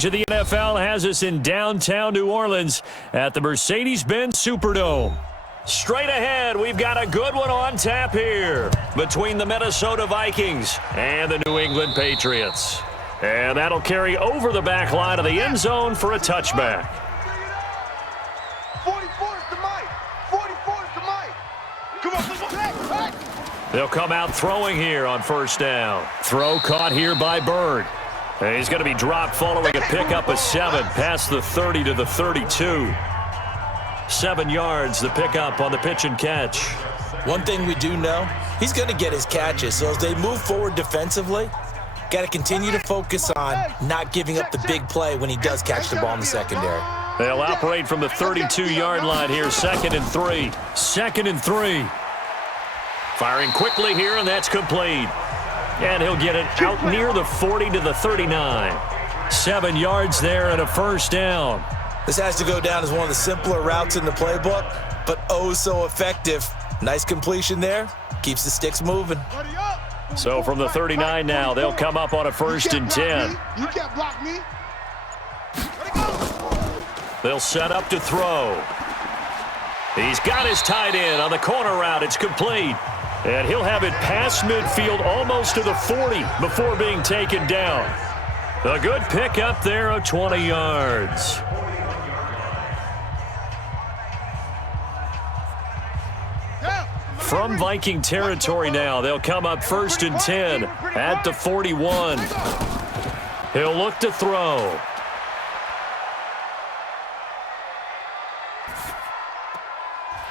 The NFL has us in downtown New Orleans at the Mercedes-Benz Superdome. Straight ahead, we've got a good one on tap here between the Minnesota Vikings and the New England Patriots. And that'll carry over the back line of the end zone for a touchback. 44 is the mic. 44 is the mic. Come on, They'll come out throwing here on first down. Throw caught here by Bird. And he's going to be dropped following a pickup of 7 past the 30 to the 32. 7 yards, the pickup on the pitch and catch. One thing we do know, he's going to get his catches. So as they move forward defensively, got to continue to focus on not giving up the big play when he does catch the ball in the secondary. They'll operate from the 32-yard line here, 2nd and 3. 2nd and 3. Firing quickly here, and that's complete. And he'll get it out near the 40 to the 39. 7 yards there and a first down. This has to go down as one of the simpler routes in the playbook, but oh so effective. Nice completion there. Keeps the sticks moving. So from the 39 now, they'll come up on a 1st and 10. You can't block me. They'll set up to throw. He's got his tight end on the corner route. It's complete. And he'll have it past midfield almost to the 40 before being taken down. A good pickup there of 20 yards. From Viking territory now, they'll come up 1st and 10 at the 41. He'll look to throw.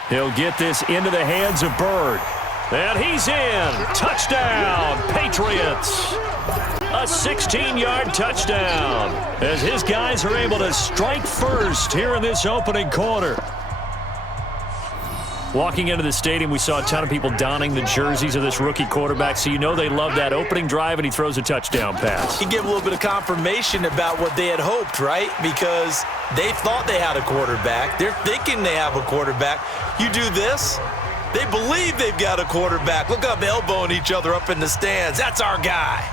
He'll get this into the hands of Bird. And he's in. Touchdown, Patriots. A 16-yard touchdown as his guys are able to strike first here in this opening quarter. Walking into the stadium, we saw a ton of people donning the jerseys of this rookie quarterback, so you know they love that opening drive, and he throws a touchdown pass. He gave a little bit of confirmation about what they had hoped, right? Because they thought they had a quarterback. They're thinking they have a quarterback. You do this, they believe they've got a quarterback. Look up, elbowing each other up in the stands. That's our guy.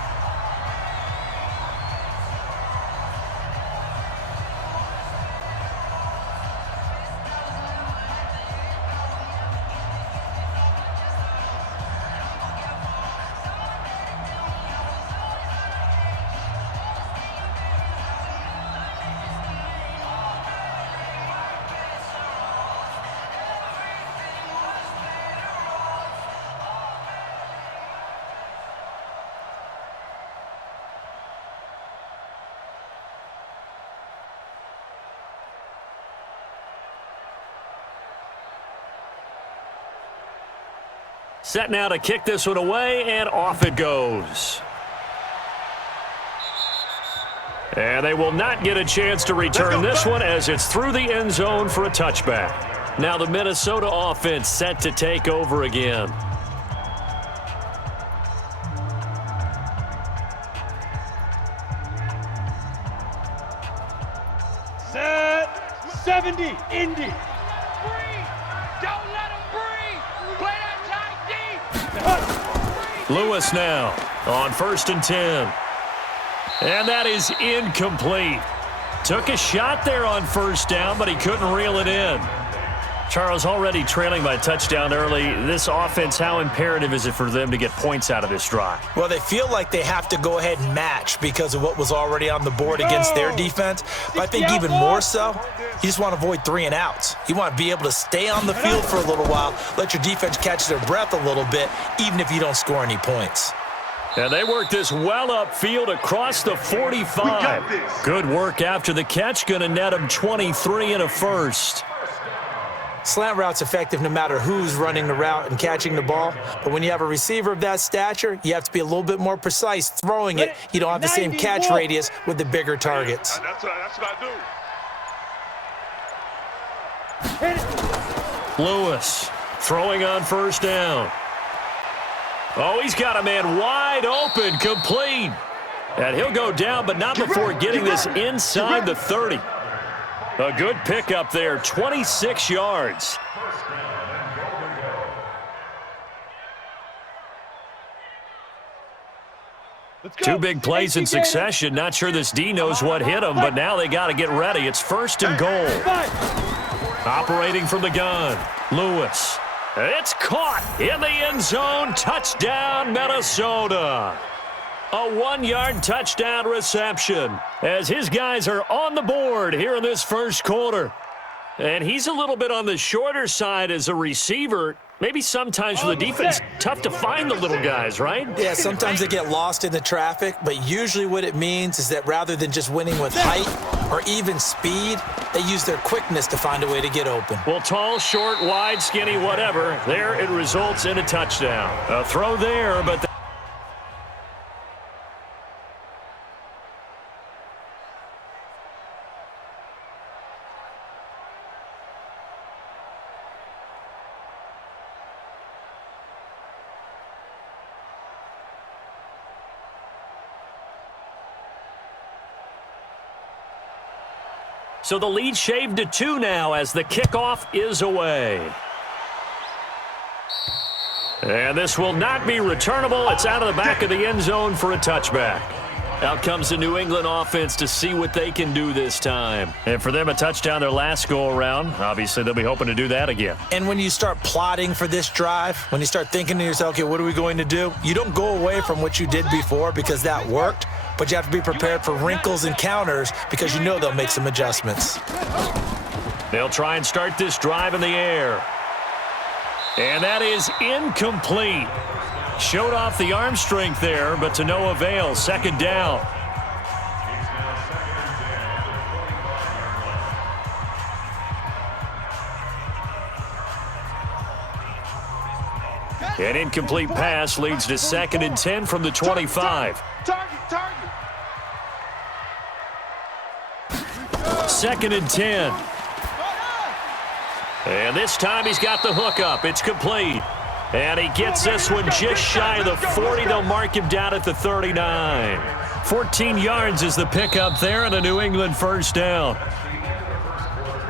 Set now to kick this one away, and off it goes. And they will not get a chance to return this one as it's through the end zone for a touchback. Now the Minnesota offense set to take over again. Set 70, Indy. Lewis now on 1st and 10. And that is incomplete. Took a shot there on first down, but he couldn't reel it in. Charles, already trailing by a touchdown early. This offense, how imperative is it for them to get points out of this drive? Well, they feel like they have to go ahead and match because of what was already on the board against their defense. But I think even more so, you just want to avoid 3 and outs. You want to be able to stay on the field for a little while, let your defense catch their breath a little bit, even if you don't score any points. And they work this well upfield across the 45. Good work after the catch. Going to net them 23 and a first. Slant route's effective no matter who's running the route and catching the ball. But when you have a receiver of that stature, you have to be a little bit more precise throwing it. You don't have the same catch radius with the bigger targets. That's what I do. Lewis throwing on first down. Oh, he's got a man wide open, complete. And he'll go down, but not before getting this inside the 30. A good pickup there, 26 yards. Two big plays in succession. Not sure this D knows what hit him, but now they got to get ready. It's 1st and goal. Operating from the gun, Lewis. It's caught in the end zone. Touchdown, Minnesota. A 1-yard touchdown reception as his guys are on the board here in this first quarter. And he's a little bit on the shorter side as a receiver. Maybe sometimes for the defense, tough to find the little guys, right? Yeah, sometimes they get lost in the traffic, but usually what it means is that rather than just winning with height or even speed, they use their quickness to find a way to get open. Well, tall, short, wide, skinny, whatever, there it results in a touchdown. A throw there, but... So the lead shaved to 2 now as the kickoff is away. And this will not be returnable. It's out of the back of the end zone for a touchback. Out comes the New England offense to see what they can do this time. And for them, a touchdown their last go-around. Obviously, they'll be hoping to do that again. And when you start plotting for this drive, when you start thinking to yourself, okay, what are we going to do? You don't go away from what you did before because that worked. But you have to be prepared for wrinkles and counters because you know they'll make some adjustments. They'll try and start this drive in the air. And that is incomplete. Showed off the arm strength there, but to no avail. 2nd down. An incomplete pass leads to 2nd and 10 from the 25. Target. 2nd and 10. And this time he's got the hook up. It's complete. And he gets this one just shy of the 40. They'll mark him down at the 39. 14 yards is the pickup there and a New England 1st down.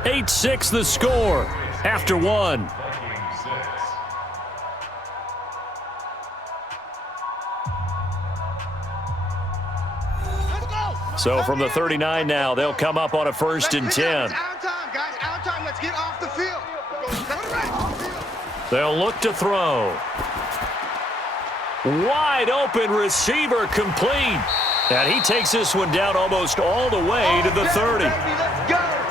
8-6 the score after 1. So from the 39 now, they'll come up on a 1st and 10. Out of time, guys. Out of time. Let's get off the field. They'll look to throw. Wide open receiver complete. And he takes this one down almost all the way to the 30.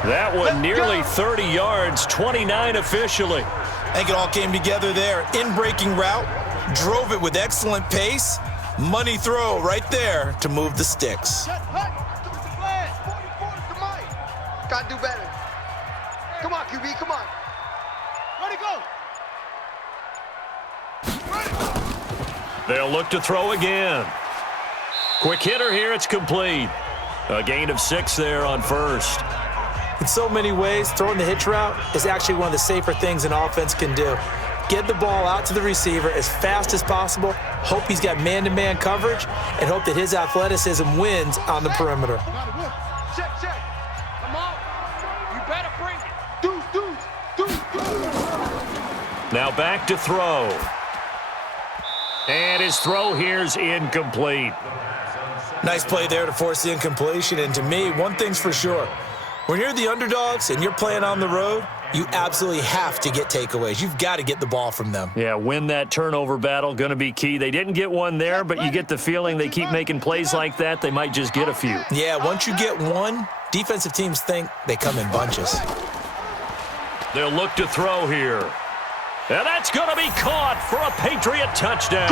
That one nearly 30 yards, 29 officially. I think it all came together there. In-breaking route, drove it with excellent pace. Money throw right there to move the sticks. Gotta do better. Come on, QB, come on. Ready, go. They'll look to throw again. Quick hitter here, it's complete. A gain of 6 there on 1st. In so many ways, throwing the hitch route is actually one of the safer things an offense can do. Get the ball out to the receiver as fast as possible, hope he's got man-to-man coverage, and hope that his athleticism wins on the perimeter. Check. Come on. You better bring it. Deuce. Now back to throw. And his throw here's incomplete. Nice play there to force the incompletion. And to me, one thing's for sure. When you're the underdogs and you're playing on the road, you absolutely have to get takeaways. You've got to get the ball from them. Yeah, win that turnover battle, going to be key. They didn't get one there, but you get the feeling they keep making plays like that, they might just get a few. Yeah, once you get one, defensive teams think they come in bunches. They'll look to throw here. And that's going to be caught for a Patriot touchdown.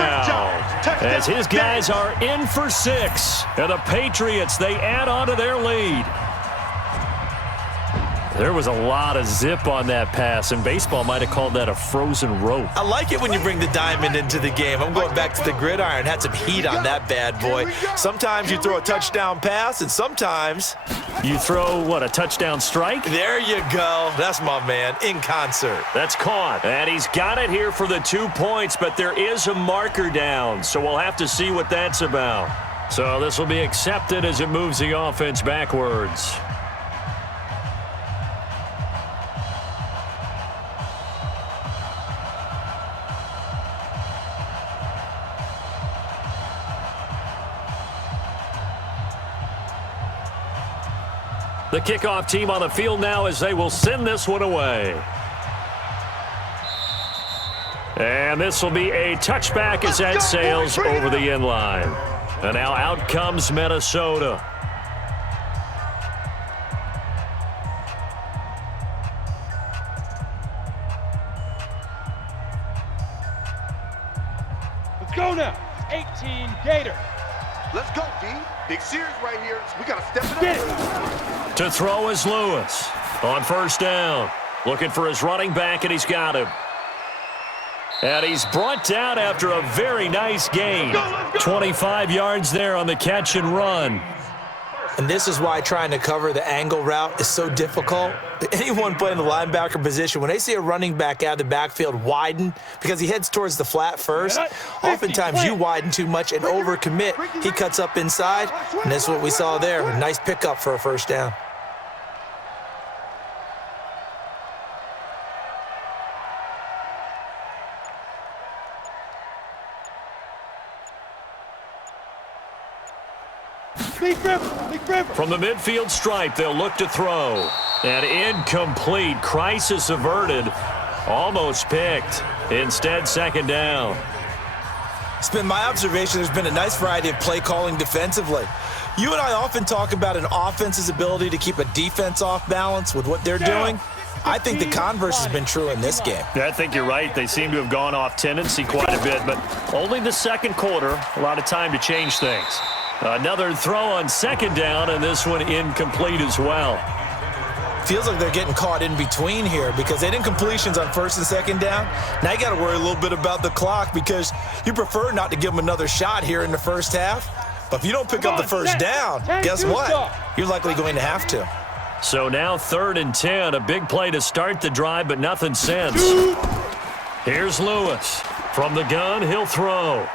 As his guys are in for 6. And the Patriots, they add on to their lead. There was a lot of zip on that pass, and baseball might have called that a frozen rope. I like it when you bring the diamond into the game. I'm going back to the gridiron. Had some heat on that bad boy. Sometimes you throw a touchdown pass, and sometimes you throw, what, a touchdown strike? There you go. That's my man, in concert. That's caught, and he's got it here for the 2 points, but there is a marker down, so we'll have to see what that's about. So this will be accepted as it moves the offense backwards. The kickoff team on the field now as they will send this one away. And this will be a touchback as that sails over the end line. And now out comes Minnesota. Let's go now. 18 Gator. Let's go, D. Big series right here. We got to step it up. To throw is Lewis on first down. Looking for his running back, and he's got him. And he's brought down after a very nice gain. 25 yards there on the catch and run. And this is why trying to cover the angle route is so difficult. Anyone playing the linebacker position, when they see a running back out of the backfield widen, because he heads towards the flat first, oftentimes you widen too much and overcommit. He cuts up inside, and that's what we saw there. A nice pickup for a first down. From the midfield stripe, they'll look to throw. And incomplete. Crisis averted. Almost picked. Instead, second down. It's been my observation there's been a nice variety of play calling defensively. You and I often talk about an offense's ability to keep a defense off balance with what they're doing. I think the converse has been true in this game. Yeah, I think you're right. They seem to have gone off tendency quite a bit, but only the second quarter. A lot of time to change things. Another throw on second down, and this one incomplete as well. Feels like they're getting caught in between here because they didn't completions on first and second down. Now you got to worry a little bit about the clock because you prefer not to give them another shot here in the first half. But if you don't pick up the first down, guess what? You're likely going to have to. So now 3rd and 10, a big play to start the drive, but nothing since. Here's Lewis. From the gun, he'll throw.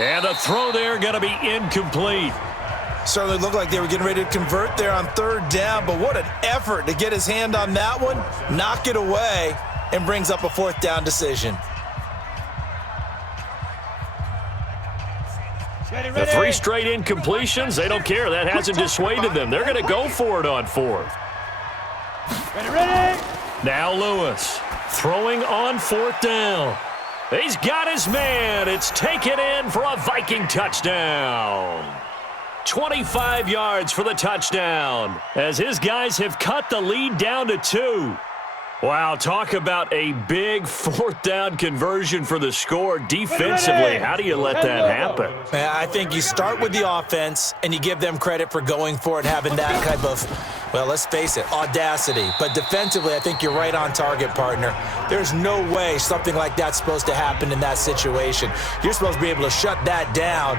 And the throw there going to be incomplete. Certainly looked like they were getting ready to convert there on 3rd down, but what an effort to get his hand on that one, knock it away, and brings up a 4th down decision. The 3 straight incompletions, they don't care. That hasn't dissuaded them. They're going to go for it on 4th. Ready. Now Lewis throwing on 4th down. He's got his man. It's taken in for a Viking touchdown. 25 yards for the touchdown as his guys have cut the lead down to 2. Wow, talk about a big 4th down conversion for the score defensively. How do you let that happen? I think you start with the offense and you give them credit for going for it, having that type of, well, let's face it, audacity. But defensively, I think you're right on target, partner. There's no way something like that's supposed to happen in that situation. You're supposed to be able to shut that down.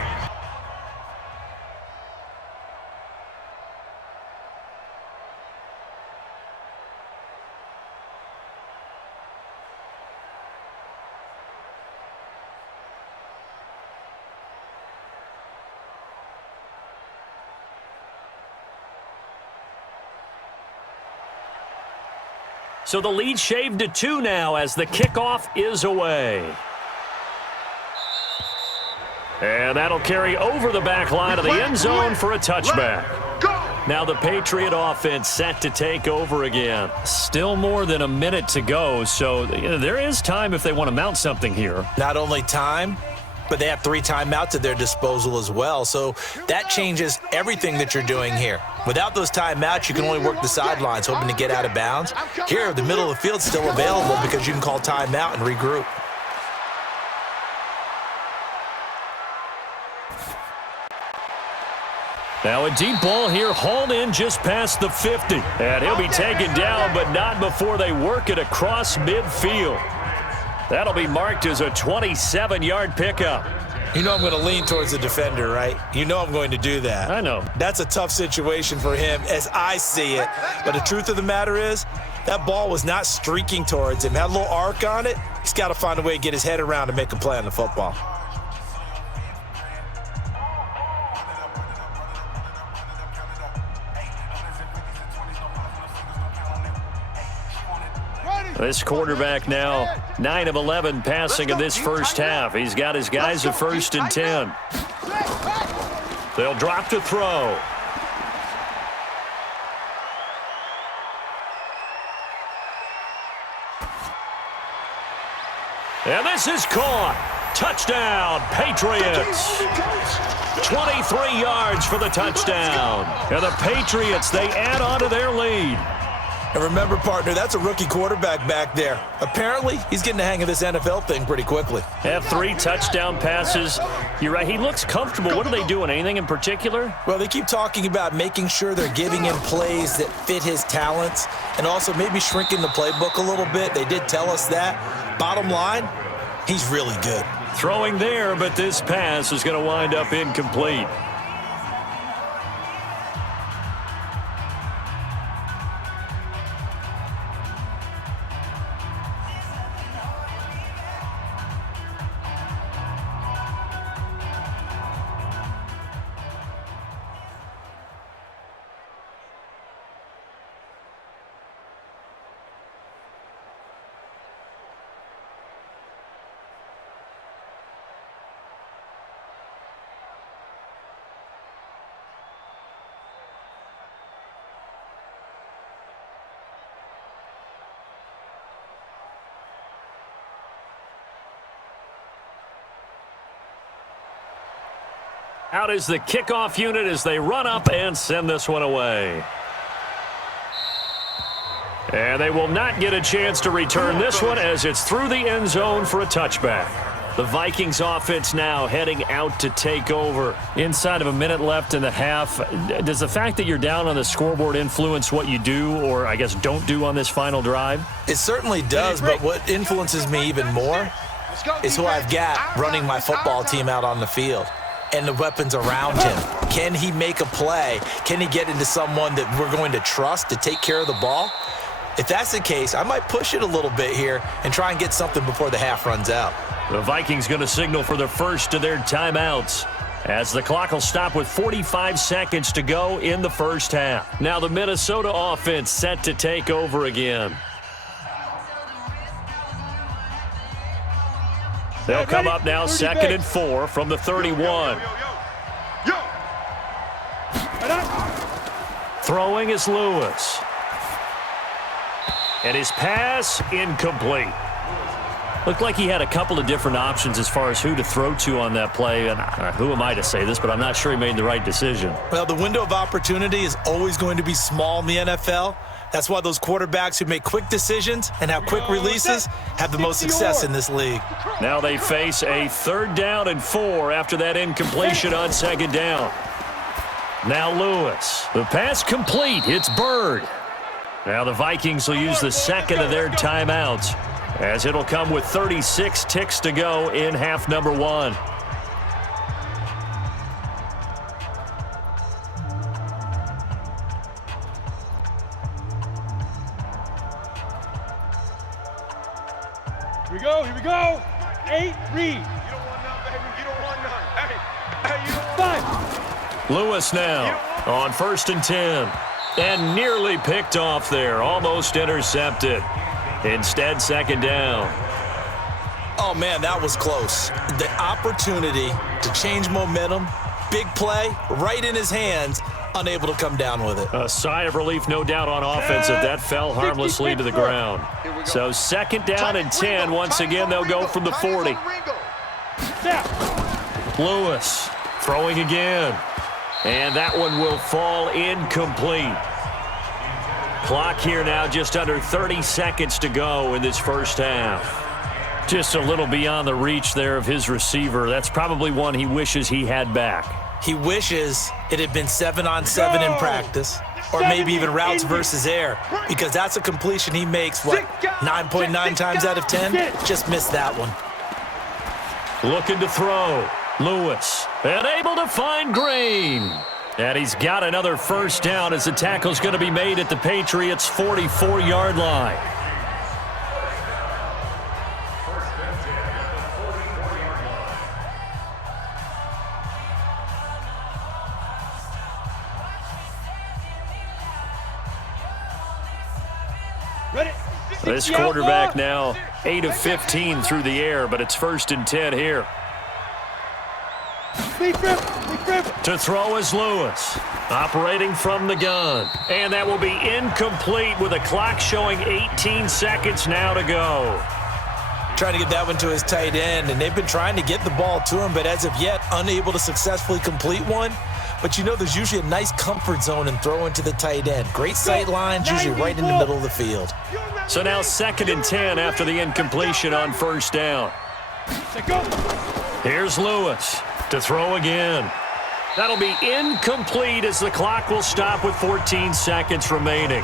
So the lead shaved to 2 now as the kickoff is away. And that'll carry over the back line of the end zone for a touchback. Now the Patriot offense set to take over again. Still more than a minute to go, so there is time if they want to mount something here. Not only time, but they have 3 timeouts at their disposal as well. So that changes everything that you're doing here. Without those timeouts, you can only work the sidelines, hoping to get out of bounds. Here, the middle of the field's still available because you can call timeout and regroup. Now a deep ball here, hauled in just past the 50. And he'll be taken down, but not before they work it across midfield. That'll be marked as a 27-yard pickup. You know I'm going to lean towards the defender, right? You know I'm going to do that. I know. That's a tough situation for him as I see it. But the truth of the matter is, that ball was not streaking towards him. Had a little arc on it. He's got to find a way to get his head around and make a play on the football. This quarterback now 9 of 11 passing in this first half. He's got his guys a 1st and 10. They'll drop to throw. And this is caught. Touchdown, Patriots. 23 yards for the touchdown. And the Patriots, they add on to their lead. And remember, partner, that's a rookie quarterback back there. Apparently, he's getting the hang of this NFL thing pretty quickly. Have 3 touchdown passes. You're right, he looks comfortable. What are they doing? Anything in particular? Well, they keep talking about making sure they're giving him plays that fit his talents and also maybe shrinking the playbook a little bit. They did tell us that. Bottom line, he's really good. Throwing there, but this pass is going to wind up incomplete. Out is the kickoff unit as they run up and send this one away. And they will not get a chance to return this one as it's through the end zone for a touchback. The Vikings offense now heading out to take over. Inside of a minute left in the half, does the fact that you're down on the scoreboard influence what you do or, I guess, don't do on this final drive? It certainly does, but what influences me even more is who I've got running my football team out on the field and the weapons around him. Can he make a play? Can he get into someone that we're going to trust to take care of the ball? If that's the case, I might push it a little bit here and try and get something before the half runs out. The Vikings going to signal for the first of their timeouts as the clock will stop with 45 seconds to go in the first half. Now the Minnesota offense set to take over again. They'll come up now 2nd and 4 from the 31. Throwing is Lewis. And his pass incomplete. Looked like he had a couple of different options as far as who to throw to on that play. And who am I to say this, but I'm not sure he made the right decision. Well, the window of opportunity is always going to be small in the NFL. That's why those quarterbacks who make quick decisions and have quick releases have the most success in this league. Now they face a 3rd down and 4 after that incompletion on 2nd down. Now Lewis. The pass complete. It's Bird. Now the Vikings will use the 2nd of their timeouts as it'll come with 36 ticks to go in half number 1. Here we go. 8, read. You don't want none, baby. You don't want none. Hey, you don't want 5. Lewis now on 1st and 10. And nearly picked off there. Almost intercepted. Instead, 2nd down. Oh, man, that was close. The opportunity to change momentum, big play, right in his hands, unable to come down with it. A sigh of relief, no doubt, on offense if that fell harmlessly to the ground. So 2nd down and 10. Once again, they'll go from the 40. Lewis throwing again. And that one will fall incomplete. Clock here now just under 30 seconds to go in this first half. Just a little beyond the reach there of his receiver. That's probably one he wishes he had back. He wishes it had been 7-on-7 in practice, or maybe even routes versus air, because that's a completion he makes, 9.9 times out of 10? Just missed that one. Looking to throw. Lewis. And able to find Green. And he's got another first down as the tackle's going to be made at the Patriots' 44-yard line. This quarterback now 8 of 15 through the air, but it's 1st and 10 here. Be fair. To throw is Lewis, operating from the gun. And that will be incomplete with the clock showing 18 seconds now to go. Trying to get that one to his tight end, and they've been trying to get the ball to him, but as of yet, unable to successfully complete one. But you know there's usually a nice comfort zone in throwing to the tight end. Great sight lines, usually right in the middle of the field. So now 2nd and 10 after the incompletion on 1st down. Here's Lewis to throw again. That'll be incomplete as the clock will stop with 14 seconds remaining.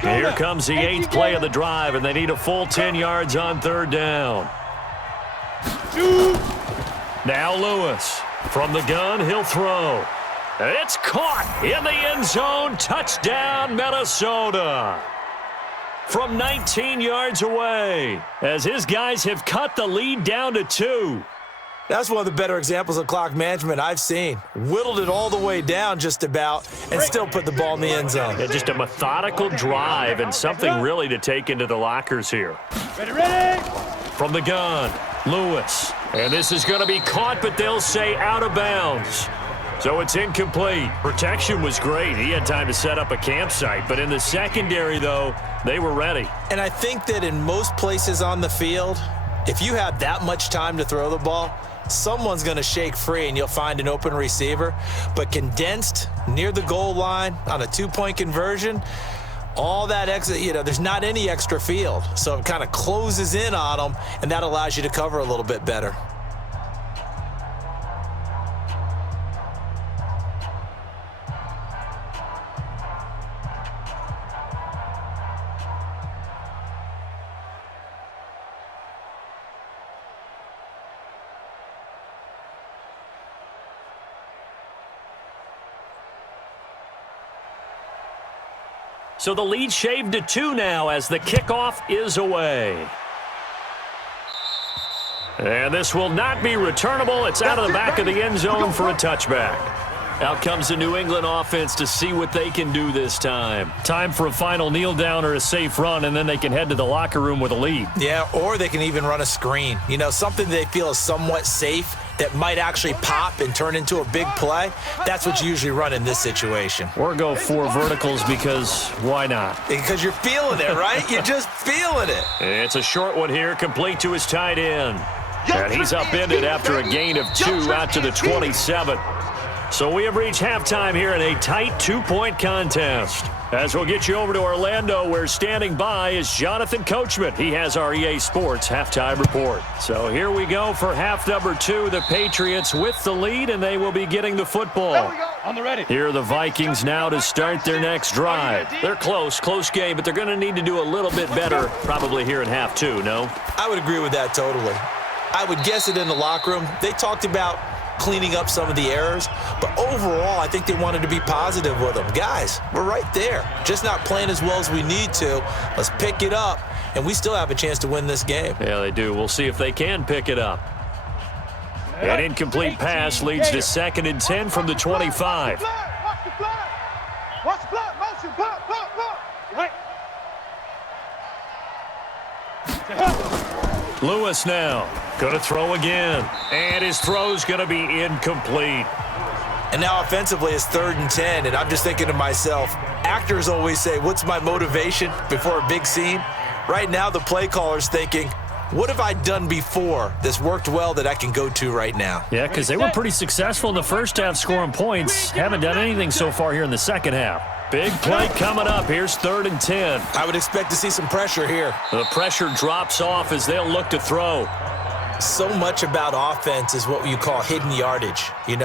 Here comes the 8th play of the drive, and they need a full 10 yards on 3rd down. Now Lewis. From the gun, he'll throw. It's caught in the end zone. Touchdown, Minnesota. From 19 yards away, as his guys have cut the lead down to 2. That's one of the better examples of clock management I've seen. Whittled it all the way down just about and still put the ball in the end zone. Yeah, just a methodical drive and something really to take into the lockers here. Ready. From the gun, Lewis. And this is going to be caught, but they'll say out of bounds. So it's incomplete. Protection was great. He had time to set up a campsite. But in the secondary, though, they were ready. And I think that in most places on the field, if you have that much time to throw the ball, someone's going to shake free and you'll find an open receiver. But condensed near the goal line on a 2-point conversion, all that extra, there's not any extra field. So it kind of closes in on them, and that allows you to cover a little bit better. So the lead shaved to 2 now as the kickoff is away. And this will not be returnable. It's out of the back of the end zone for a touchback. Out comes the New England offense to see what they can do this time. Time for a final kneel down or a safe run, and then they can head to the locker room with a lead. Yeah, or they can even run a screen. Something they feel is somewhat safe that might actually pop and turn into a big play. That's what you usually run in this situation. Or go 4 verticals because why not? Because you're feeling it, right? You're just feeling it. It's a short one here, complete to his tight end. And he's upended after a gain of 2 out to the 27. So we have reached halftime here in a tight 2-point contest. As we'll get you over to Orlando, where standing by is Jonathan Coachman. He has our EA Sports halftime report. So here we go for half number 2. The Patriots with the lead, and they will be getting the football. On the ready. Here are the Vikings now to start their next drive. They're close game, but they're going to need to do a little bit better probably here in half 2, no? I would agree with that totally. I would guess it in the locker room. They talked about cleaning up some of the errors, but overall, I think they wanted to be positive with them. Guys, we're right there. Just not playing as well as we need to. Let's pick it up, and we still have a chance to win this game. Yeah, they do. We'll see if they can pick it up. An incomplete pass leads to 2nd and 10 from the 25. Watch the flag. Watch the flag. Motion. Pop. Right. Lewis now. Going to throw again. And his throw's going to be incomplete. And now offensively it's 3rd and 10, and I'm just thinking to myself, actors always say, what's my motivation before a big scene? Right now the play caller's thinking, what have I done before that's worked well that I can go to right now? Yeah, because they were pretty successful in the first half scoring points. Haven't done anything so far here in the second half. Big play coming up. Here's 3rd and 10. I would expect to see some pressure here. The pressure drops off as they'll look to throw. So much about offense is what you call hidden yardage. You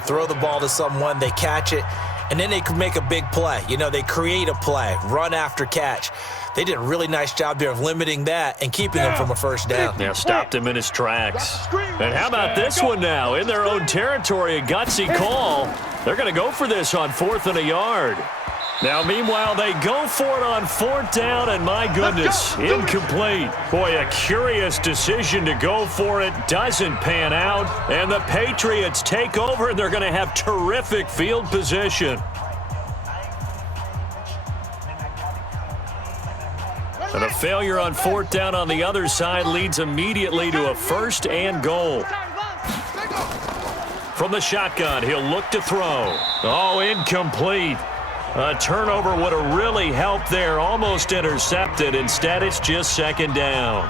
throw the ball to someone, they catch it, and then they can make a big play. They create a play, run after catch. They did a really nice job there of limiting that and keeping him from a first down. Yeah, stopped him in his tracks. And how about this one now? In their own territory, a gutsy call. They're going to go for this on 4th and a yard. Now, meanwhile, they go for it on 4th down, and my goodness, incomplete. Boy, a curious decision to go for it. Doesn't pan out, and the Patriots take over, and they're going to have terrific field position. And a failure on fourth down on the other side leads immediately to a 1st and goal. From the shotgun, he'll look to throw. Oh, incomplete. A turnover would have really helped there. Almost intercepted. Instead, it's just 2nd down.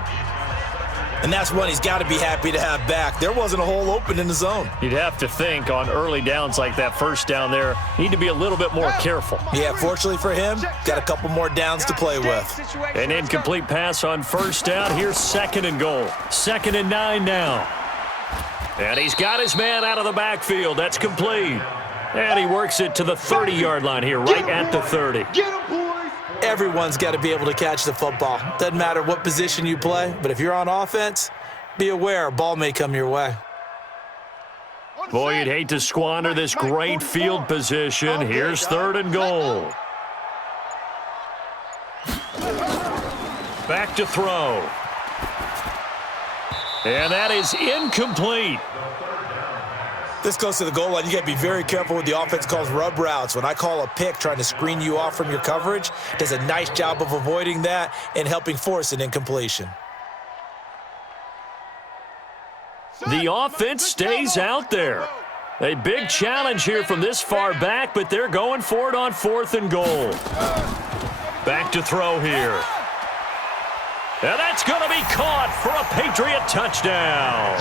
And that's one he's got to be happy to have back. There wasn't a hole open in the zone. You'd have to think on early downs like that 1st down there, need to be a little bit more careful. Yeah, fortunately for him, got a couple more downs to play with. An incomplete pass on 1st down. Here's 2nd and goal. 2nd and 9 now. And he's got his man out of the backfield. That's complete. And he works it to the 30-yard line here, right at the 30. Everyone's got to be able to catch the football. Doesn't matter what position you play, but if you're on offense, be aware a ball may come your way. Boy, you'd hate to squander this great field position. Here's 3rd and goal. Back to throw. And that is incomplete. This goes to the goal line. You got to be very careful with the offense calls rub routes. When I call a pick trying to screen you off from your coverage, does a nice job of avoiding that and helping force an incompletion. The offense stays out there. A big challenge here from this far back, but they're going for it on 4th and goal. Back to throw here. And that's going to be caught for a Patriot touchdown.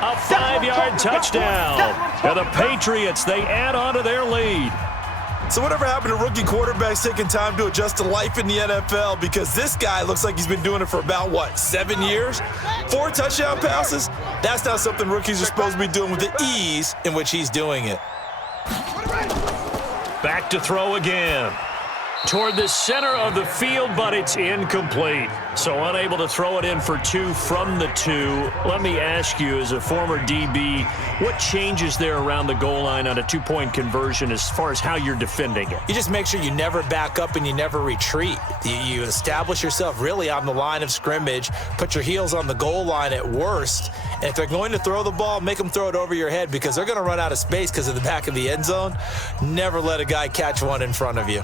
A 5-yard touchdown. And the Patriots, they add on to their lead. So whatever happened to rookie quarterbacks taking time to adjust to life in the NFL? Because this guy looks like he's been doing it for about, 7 years? 4 touchdown passes? That's not something rookies are supposed to be doing with the ease in which he's doing it. Back to throw again. Toward the center of the field, but it's incomplete. So unable to throw it in for 2 from the 2. Let me ask you, as a former DB, what changes there around the goal line on a 2-point conversion as far as how you're defending it? You just make sure you never back up and you never retreat. You establish yourself really on the line of scrimmage, put your heels on the goal line at worst, and if they're going to throw the ball, make them throw it over your head because they're going to run out of space because of the back of the end zone. Never let a guy catch one in front of you.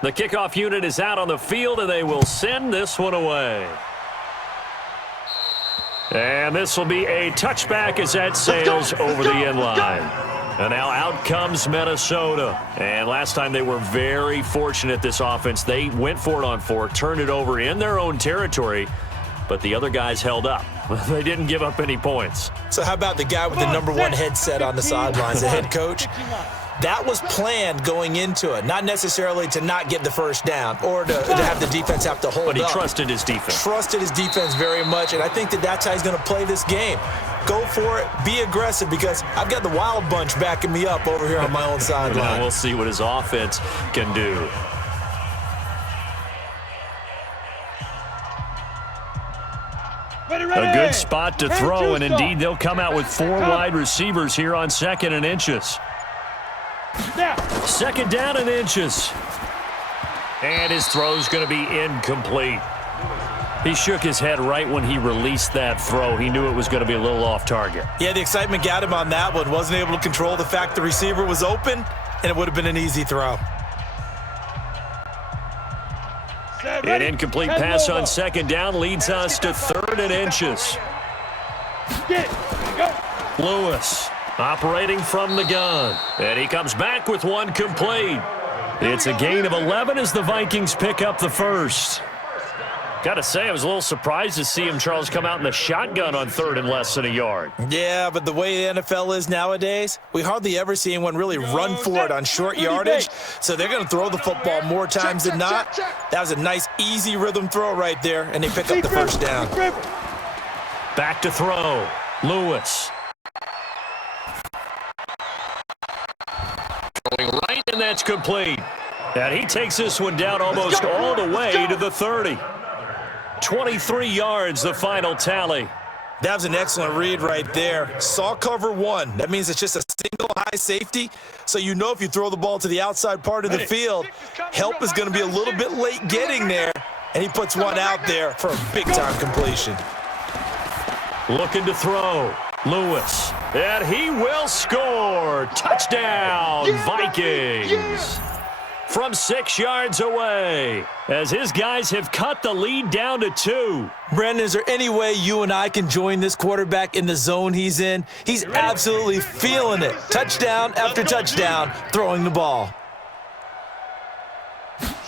The kickoff unit is out on the field, and they will send this one away. And this will be a touchback as that sails over the end line. And now out comes Minnesota. And last time they were very fortunate, this offense. They went for it on 4, turned it over in their own territory, but the other guys held up. They didn't give up any points. So how about the guy with the #1 headset on the sidelines, the head coach? That was planned going into it, not necessarily to not get the 1st down or to have the defense have to hold up. But he trusted his defense. Trusted his defense very much, and I think that's how he's going to play this game. Go for it, be aggressive, because I've got the wild bunch backing me up over here on my own sideline. We'll see what his offense can do. A good spot to throw, and indeed they'll come out with 4 wide receivers here on 2nd and inches. 2nd down and inches. And his throw's going to be incomplete. He shook his head right when he released that throw. He knew it was going to be a little off target. Yeah, the excitement got him on that one. Wasn't able to control the fact the receiver was open, and it would have been an easy throw. An incomplete pass on 2nd down leads us to 3rd and inches. Lewis operating from the gun. And he comes back with 1 complete. It's a gain of 11 as the Vikings pick up the 1st. Got to say, I was a little surprised to see him, Charles, come out in the shotgun on 3rd and less than a yard. Yeah, but the way the NFL is nowadays, we hardly ever see anyone really run for it on short yardage. So they're going to throw the football more times than not. That was a nice, easy rhythm throw right there, and they pick up the 1st down. Back to throw. Lewis. Throwing right, and that's complete. And he takes this one down almost all the way to the 30. 23 yards, the final tally. That was an excellent read right there. Saw cover one. That means it's just a single high safety. So you know if you throw the ball to the outside part of the field, help is going to be a little bit late getting there. And he puts one out there for a big-time completion. Looking to throw. Lewis. And he will score. Touchdown, Vikings. From 6 yards away, as his guys have cut the lead down to 2. Brandon, is there any way you and I can join this quarterback in the zone he's in? He's absolutely feeling it. Touchdown after touchdown, throwing the ball.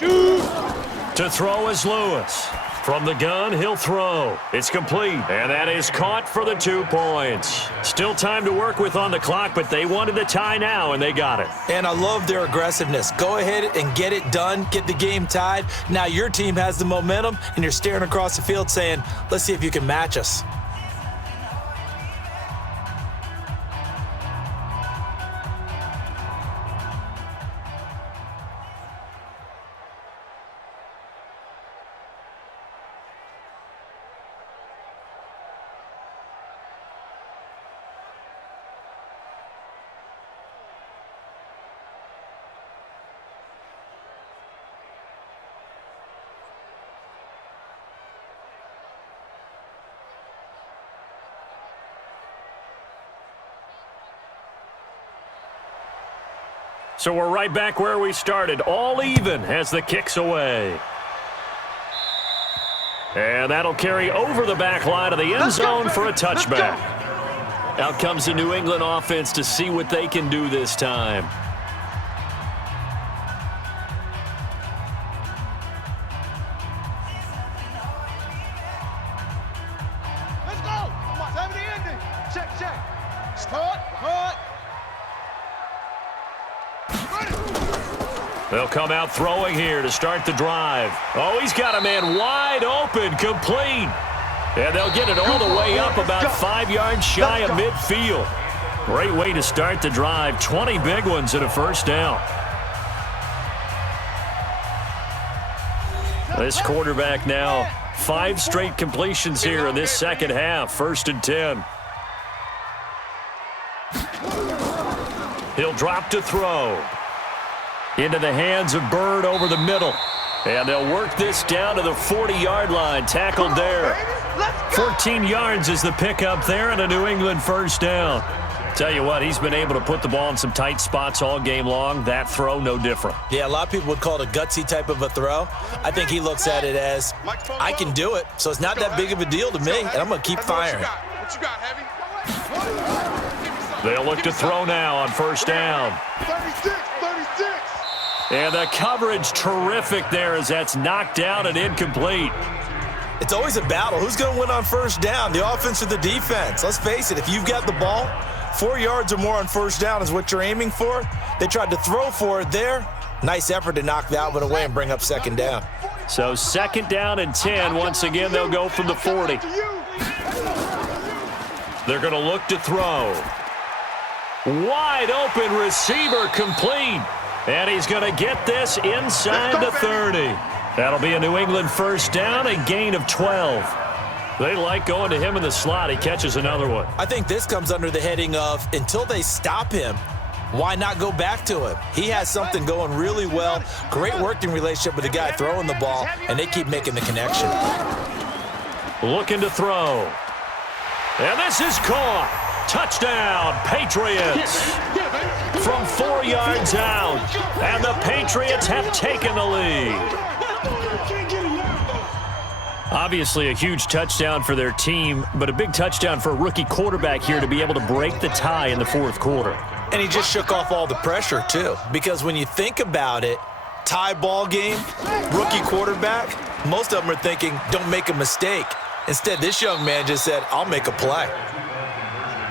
To throw is Lewis. From the gun, he'll throw. It's complete, and that is caught for the 2 points. Still time to work with on the clock, but they wanted the tie now, and they got it. And I love their aggressiveness. Go ahead and get it done, get the game tied. Now your team has the momentum, and you're staring across the field saying, let's see if you can match us. So we're right back where we started, all even as the kick's away. And that'll carry over the back line of the end zone for a touchback. Out comes the New England offense to see what they can do this time. Let's go. Come on, time to the ending. Check. Start. They'll come out throwing here to start the drive. Oh, he's got a man wide open, complete. And they'll get it all the way up about 5 yards shy of midfield. Great way to start the drive. 20 big ones and a first down. This quarterback now, 5 straight completions here in this second half. 1st and 10. He'll drop to throw. Into the hands of Bird over the middle. And they'll work this down to the 40-yard line. Tackled there. 14 yards is the pickup there and a New England first down. Tell you what, he's been able to put the ball in some tight spots all game long. That throw, no different. Yeah, a lot of people would call it a gutsy type of a throw. I think he looks at it as, I can do it, so it's not that big of a deal to me, and I'm going to keep firing. What you got, Heavy? They'll look to throw now on first down. 36. And the coverage terrific there as that's knocked down and incomplete. It's always a battle. Who's going to win on first down, the offense or the defense? Let's face it, if you've got the ball, 4 yards or more on first down is what you're aiming for. They tried to throw for it there. Nice effort to knock that one away and bring up second down. So 2nd down and 10. Once again, they'll go from the 40. They're going to look to throw. Wide open receiver complete. And he's going to get this inside the 30. That'll be a New England first down, a gain of 12. They like going to him in the slot. He catches another one. I think this comes under the heading of until they stop him, why not go back to him? He has something going really well. Great working relationship with the guy throwing the ball, and they keep making the connection. Looking to throw. And this is caught. Touchdown, Patriots. From 4 yards out. And the Patriots have taken the lead. Obviously a huge touchdown for their team, but a big touchdown for a rookie quarterback here to be able to break the tie in the 4th quarter. And he just shook off all the pressure, too. Because when you think about it, tie ball game, rookie quarterback, most of them are thinking, don't make a mistake. Instead, this young man just said, I'll make a play.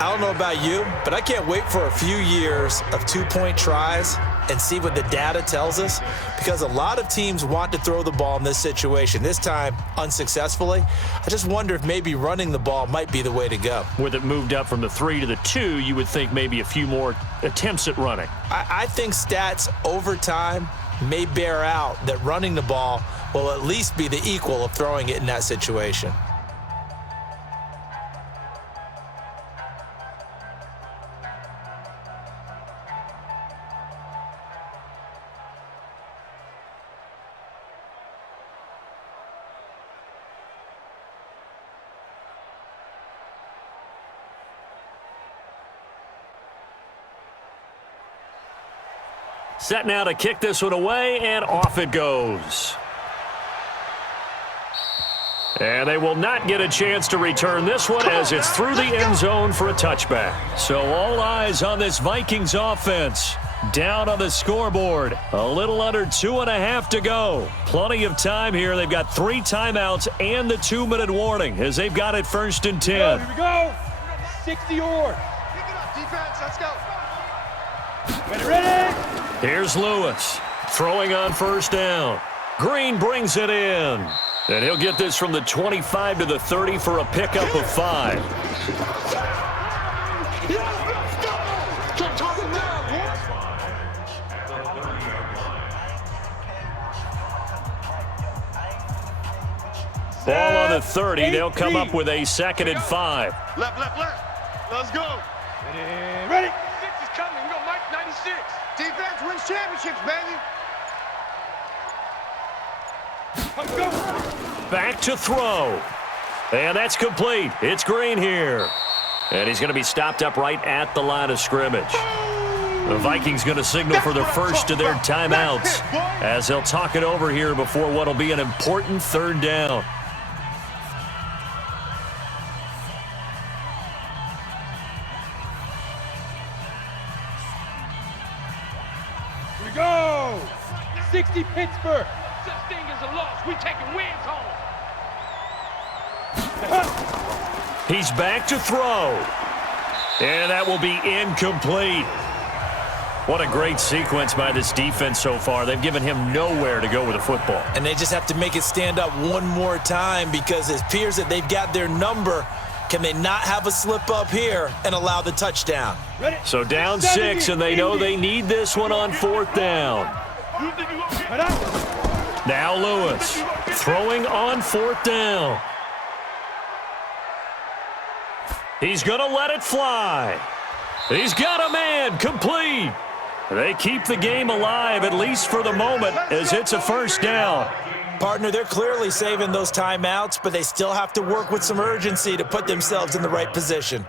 I don't know about you, but I can't wait for a few years of 2-point tries and see what the data tells us, because a lot of teams want to throw the ball in this situation, this time unsuccessfully. I just wonder if maybe running the ball might be the way to go. With it moved up from the 3 to the 2, you would think maybe a few more attempts at running. I think stats over time may bear out that running the ball will at least be the equal of throwing it in that situation. Set now to kick this one away, and off it goes. And they will not get a chance to return this one as it's through the end zone for a touchback. So all eyes on this Vikings offense. Down on the scoreboard. A little under 2.5 to go. Plenty of time here. They've got 3 timeouts and the 2-minute warning as they've got it 1st and 10. Here we go. 60 yards. Pick it up, defense. Let's go. Ready? Here's Lewis throwing on 1st down. Green brings it in. And he'll get this from the 25 to the 30 for a pickup of 5. Ball on the 30. They'll come up with a 2nd and 5. Left. Let's go. Ready? 6 is coming. We go Mike 96. Defense wins championships, baby. Let's go. Back to throw. And that's complete. It's Green here. And he's going to be stopped up right at the line of scrimmage. The Vikings going to signal for the first of their timeouts as they'll talk it over here before what will be an important 3rd down. Here we go. 60 Pittsburgh. Such thing as a loss. We taking wins home. He's back to throw. And that will be incomplete. What a great sequence by this defense so far. They've given him nowhere to go with the football. And they just have to make it stand up one more time because it appears that they've got their number. Can they not have a slip up here and allow the touchdown? Ready? So down 6, and they know they need this one on 4th down. Now Lewis throwing on 4th down. He's going to let it fly. He's got a man, complete. They keep the game alive, at least for the moment, as it's a 1st down. Partner, they're clearly saving those timeouts, but they still have to work with some urgency to put themselves in the right position.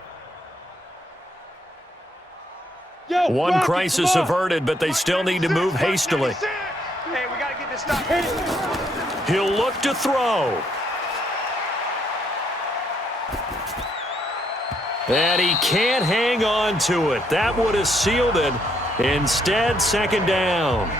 One crisis averted, but they still need to move hastily. Hey, we got to get this stop. He'll look to throw. And he can't hang on to it. That would have sealed it. Instead, 2nd down.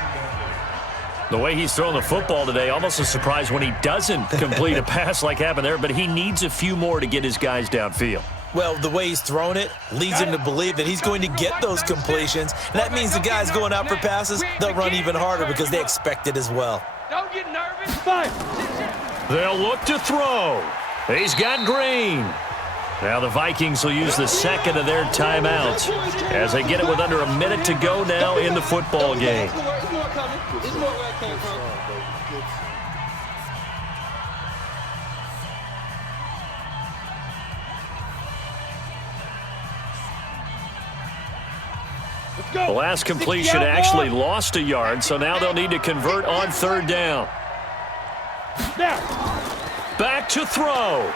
The way he's throwing the football today, almost a surprise when he doesn't complete a pass like happened there, but he needs a few more to get his guys downfield. Well, the way he's thrown it leads him to believe that he's going to get those completions. And that means the guys going out for passes, they'll run even harder because they expect it as well. Don't get nervous. They'll look to throw. He's got Green. Now the Vikings will use the 2nd of their timeouts as they get it with under a minute to go now in the football game. It's more coming. It's more where it came from. The last completion actually lost a yard, so now they'll need to convert on 3rd down. Back to throw.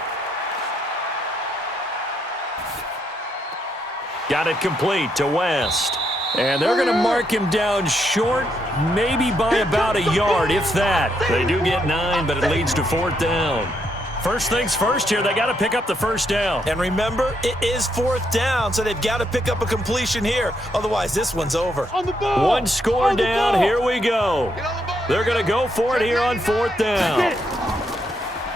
Got it complete to West. And they're going to mark him down short, maybe by about a yard, if that. They do get 9, but it leads to 4th down. First things first here, they got to pick up the 1st down. And remember, it is 4th down, so they've got to pick up a completion here. Otherwise, this one's over. On the ball. One score On the down, ball. here we go. They're going to go for it here on 4th down.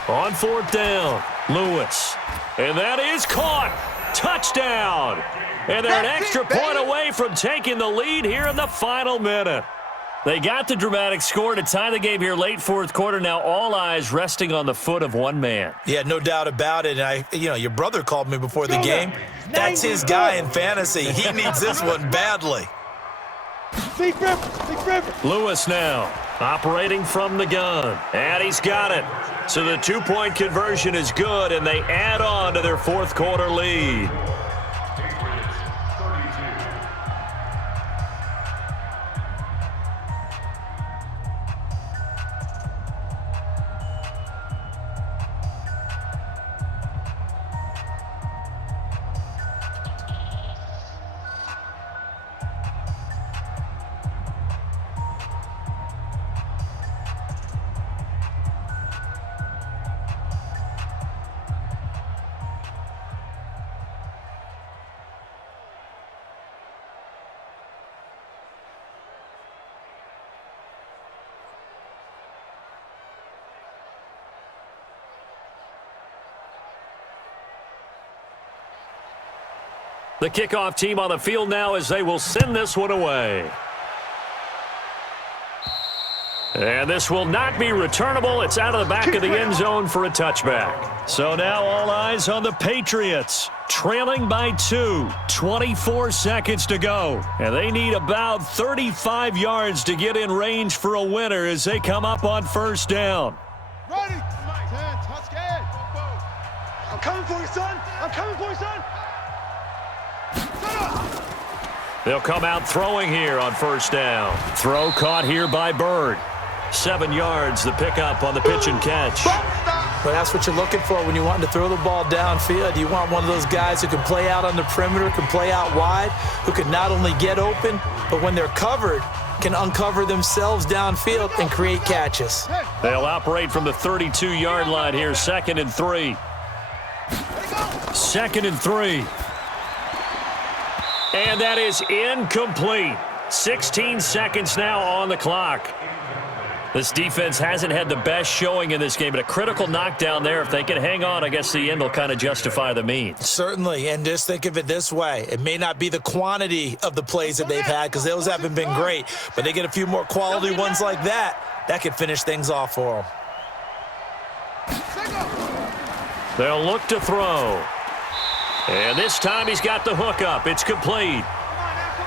On 4th down, Lewis. And that is caught. Touchdown. And they're an extra point away from taking the lead here in the final minute. They got the dramatic score to tie the game here late 4th quarter. Now all eyes resting on the foot of one man. Yeah, no doubt about it. And your brother called me before the game. That's his guy in fantasy. He needs this one badly. Big River. Lewis now operating from the gun. And he's got it. So the 2-point conversion is good, and they add on to their 4th quarter lead. The kickoff team on the field now as they will send this one away. And this will not be returnable. It's out of the back of the end zone for a touchback. So now all eyes on the Patriots. Trailing by 2, 24 seconds to go. And they need about 35 yards to get in range for a winner as they come up on first down. Ready. 10, touchdown. I'm coming for you, son. I'm coming for you, son. They'll come out throwing here on first down. Throw caught here by Bird. 7 yards, the pickup on the pitch and catch. But that's what you're looking for when you want to throw the ball downfield. You want one of those guys who can play out on the perimeter, can play out wide, who can not only get open, but when they're covered, can uncover themselves downfield and create catches. They'll operate from the 32-yard line here, 2nd and 3. 2nd and 3. And that is incomplete. 16 seconds now on the clock. This defense hasn't had the best showing in this game, but a critical knockdown there. If they can hang on, I guess the end will kind of justify the means. Certainly, and just think of it this way. It may not be the quantity of the plays that they've had because those haven't been great, but they get a few more quality ones like that. That could finish things off for them. They'll look to throw. And this time he's got the hook up. It's complete.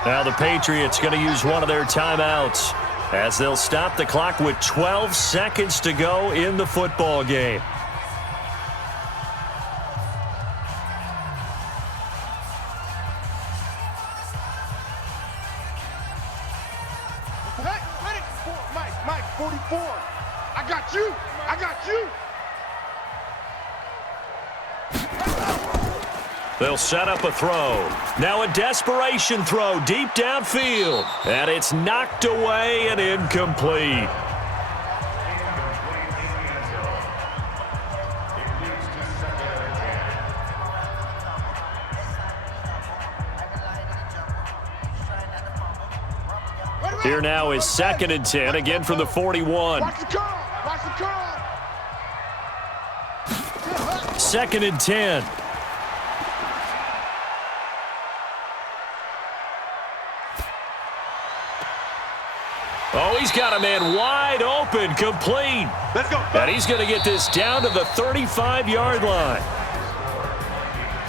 Now the Patriots going to use one of their timeouts as they'll stop the clock with 12 seconds to go in the football game. Hey, ready? Mike, 44. I got you. I got you. They'll set up a throw. Now a desperation throw deep downfield. And it's knocked away and incomplete. Here now is 2nd and 10, again from the 41. Watch the curl. Watch the curl. 2nd and 10. Oh, he's got a man wide open, complete. Let's go. And he's going to get this down to the 35-yard line.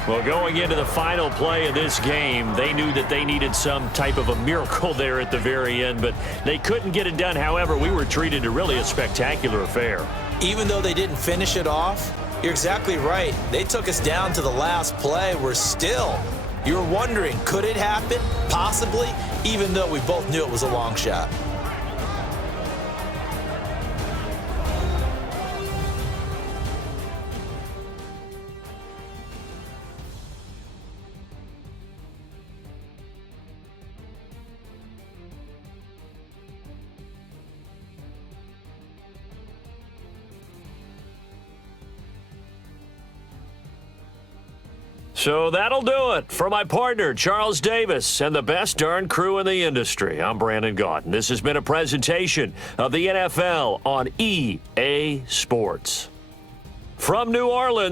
Well, going into the final play of this game, they knew that they needed some type of a miracle there at the very end, but they couldn't get it done. However, we were treated to really a spectacular affair. Even though they didn't finish it off, you're exactly right. They took us down to the last play. We're still, you were wondering, could it happen? Possibly, even though we both knew it was a long shot. So that'll do it for my partner, Charles Davis, and the best darn crew in the industry. I'm Brandon Gaudin. This has been a presentation of the NFL on EA Sports. From New Orleans.